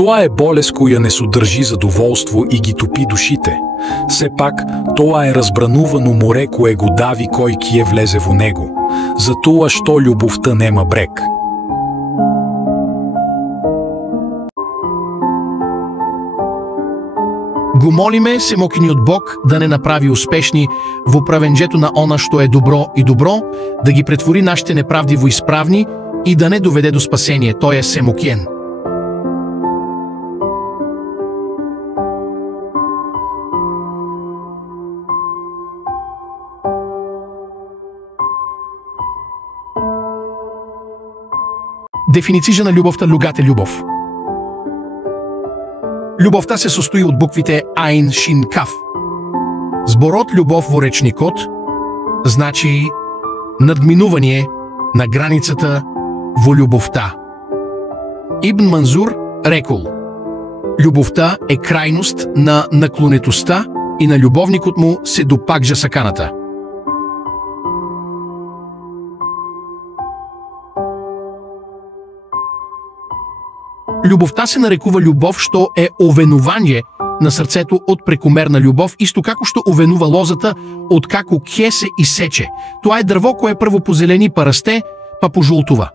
Тоа е болест која не содржи задоволство и ги топи душите. Сепак, тоа е разбранувано море кое го дави кој ќе влезе во него, затоа што љубовта нема брег. Го молиме Семокиниот Бог да не направи успешни во правенџето на она што е добро и добро, да ги претвори нашите неправди во исправни и да не доведе до спасение. Тој е Семокиен. Дефиниција на љубовта, лугате љубов. Љубовта се состои од буквите Аин, Шин, Каф. Зборот љубов во речникот значи надминување на границата во љубовта. Ибн Манзур рекол: љубовта е крајност на наклонетоста и на љубовникот му се допакжа саканата. Љубовта се нарекува љубов што е овенување на срцето од прекомерна љубов, исто како што овенува лозата од како ќе се исече. Тоа е дрво кое прво позелени, па расте, па пожолтува.